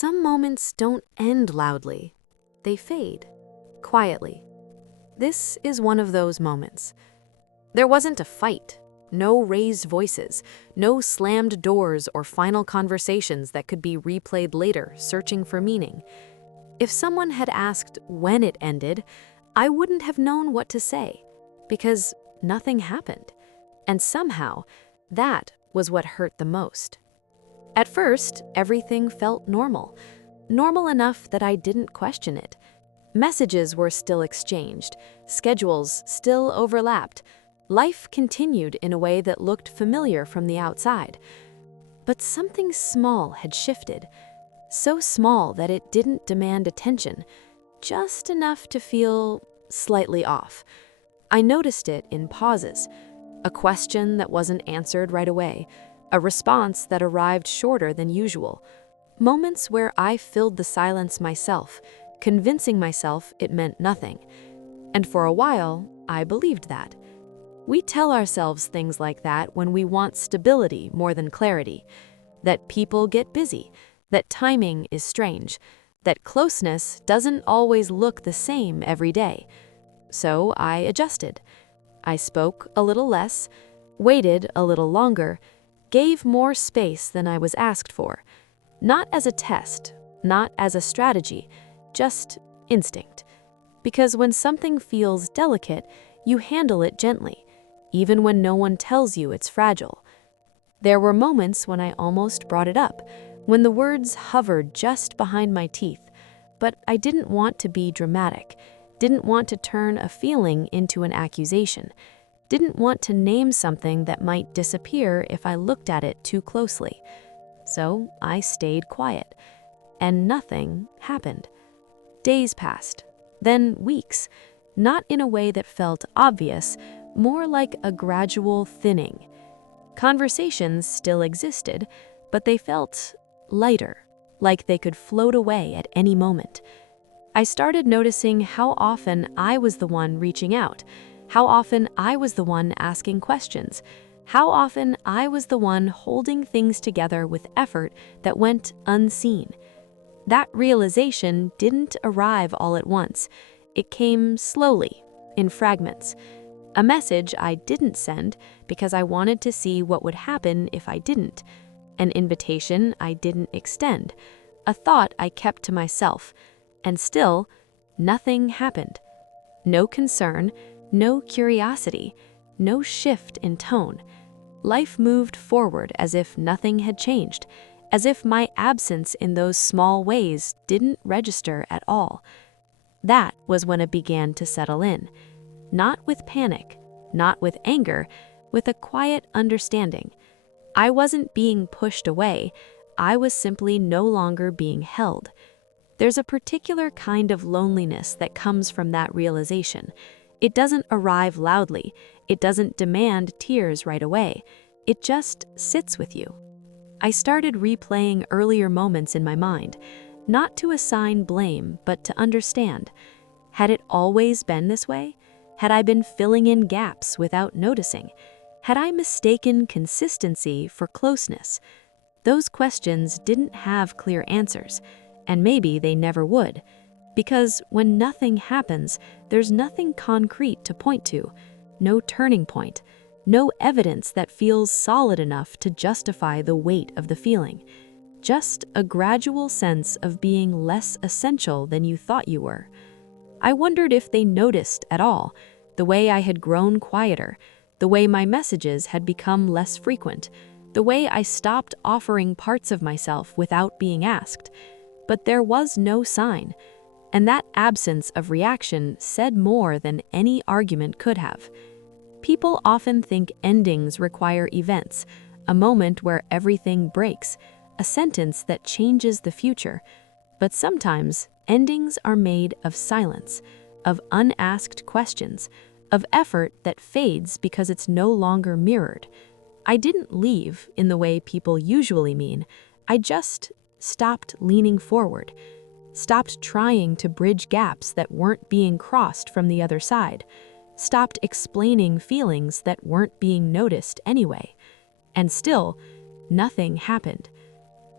Some moments don't end loudly. They fade, quietly. This is one of those moments. There wasn't a fight, no raised voices, no slammed doors or final conversations that could be replayed later, searching for meaning. If someone had asked when it ended, I wouldn't have known what to say, because nothing happened. And somehow, that was what hurt the most. At first, everything felt normal. Normal enough that I didn't question it. Messages were still exchanged, schedules still overlapped. Life continued in a way that looked familiar from the outside. But something small had shifted. So small that it didn't demand attention, just enough to feel slightly off. I noticed it in pauses. A question that wasn't answered right away. A response that arrived shorter than usual. Moments where I filled the silence myself, convincing myself it meant nothing. And for a while, I believed that. We tell ourselves things like that when we want stability more than clarity. That people get busy, that timing is strange, that closeness doesn't always look the same every day. So I adjusted. I spoke a little less, waited a little longer, gave more space than I was asked for. Not as a test, not as a strategy, just instinct. Because when something feels delicate, you handle it gently, even when no one tells you it's fragile. There were moments when I almost brought it up, when the words hovered just behind my teeth, but I didn't want to be dramatic, didn't want to turn a feeling into an accusation, didn't want to name something that might disappear if I looked at it too closely. So I stayed quiet, and nothing happened. Days passed, then weeks, not in a way that felt obvious, more like a gradual thinning. Conversations still existed, but they felt lighter, like they could float away at any moment. I started noticing how often I was the one reaching out, how often I was the one asking questions, how often I was the one holding things together with effort that went unseen. That realization didn't arrive all at once. It came slowly, in fragments. A message I didn't send because I wanted to see what would happen if I didn't. An invitation I didn't extend. A thought I kept to myself. And still, nothing happened. No concern, no curiosity, no shift in tone. Life moved forward as if nothing had changed, as if my absence in those small ways didn't register at all. That was when it began to settle in. Not with panic, not with anger, with a quiet understanding. I wasn't being pushed away, I was simply no longer being held. There's a particular kind of loneliness that comes from that realization. It doesn't arrive loudly, it doesn't demand tears right away, it just sits with you. I started replaying earlier moments in my mind, not to assign blame, but to understand. Had it always been this way? Had I been filling in gaps without noticing? Had I mistaken consistency for closeness? Those questions didn't have clear answers, and maybe they never would. Because when nothing happens, there's nothing concrete to point to, no turning point, no evidence that feels solid enough to justify the weight of the feeling. Just a gradual sense of being less essential than you thought you were. I wondered if they noticed at all, the way I had grown quieter, the way my messages had become less frequent, the way I stopped offering parts of myself without being asked. But there was no sign. And that absence of reaction said more than any argument could have. People often think endings require events, a moment where everything breaks, a sentence that changes the future. But sometimes, endings are made of silence, of unasked questions, of effort that fades because it's no longer mirrored. I didn't leave in the way people usually mean. I just stopped leaning forward. Stopped trying to bridge gaps that weren't being crossed from the other side, stopped explaining feelings that weren't being noticed anyway. And still, nothing happened.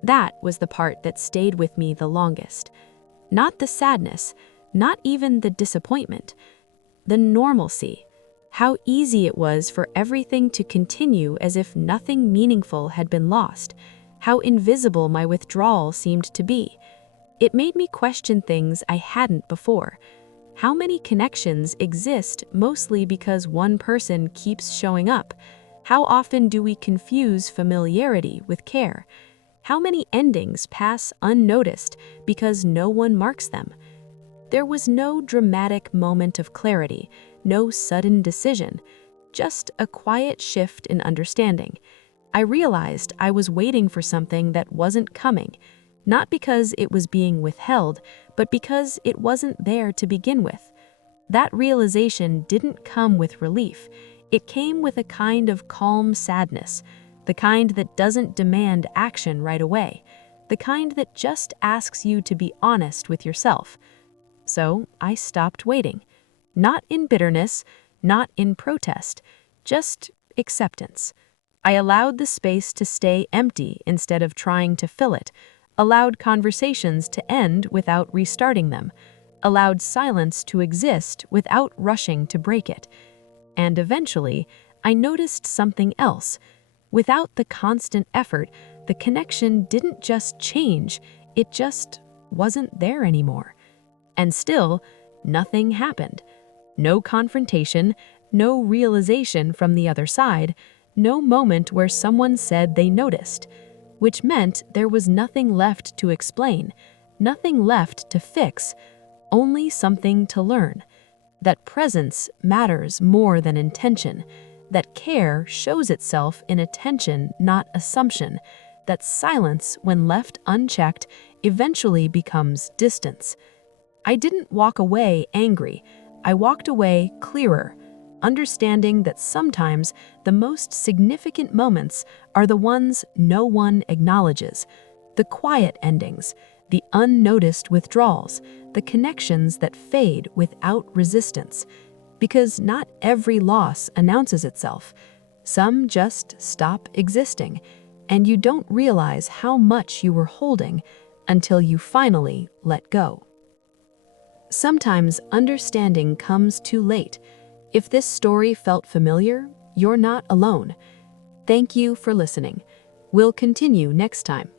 That was the part that stayed with me the longest. Not the sadness, not even the disappointment, the normalcy. How easy it was for everything to continue as if nothing meaningful had been lost. How invisible my withdrawal seemed to be. It made me question things I hadn't before. How many connections exist mostly because one person keeps showing up? How often do we confuse familiarity with care? How many endings pass unnoticed because no one marks them? There was no dramatic moment of clarity, no sudden decision, just a quiet shift in understanding. I realized I was waiting for something that wasn't coming, not because it was being withheld, but because it wasn't there to begin with. That realization didn't come with relief. It came with a kind of calm sadness, the kind that doesn't demand action right away, the kind that just asks you to be honest with yourself. So I stopped waiting. Not in bitterness, not in protest, just acceptance. I allowed the space to stay empty instead of trying to fill it, allowed conversations to end without restarting them, allowed silence to exist without rushing to break it. And eventually, I noticed something else. Without the constant effort, the connection didn't just change, it just wasn't there anymore. And still, nothing happened. No confrontation, no realization from the other side, no moment where someone said they noticed, which meant there was nothing left to explain, nothing left to fix, only something to learn. That presence matters more than intention, that care shows itself in attention, not assumption, that silence, when left unchecked, eventually becomes distance. I didn't walk away angry. I walked away clearer, understanding that sometimes the most significant moments are the ones no one acknowledges, the quiet endings, the unnoticed withdrawals, the connections that fade without resistance. Because not every loss announces itself. Some just stop existing, and you don't realize how much you were holding until you finally let go. Sometimes understanding comes too late. If this story felt familiar, you're not alone. Thank you for listening. We'll continue next time.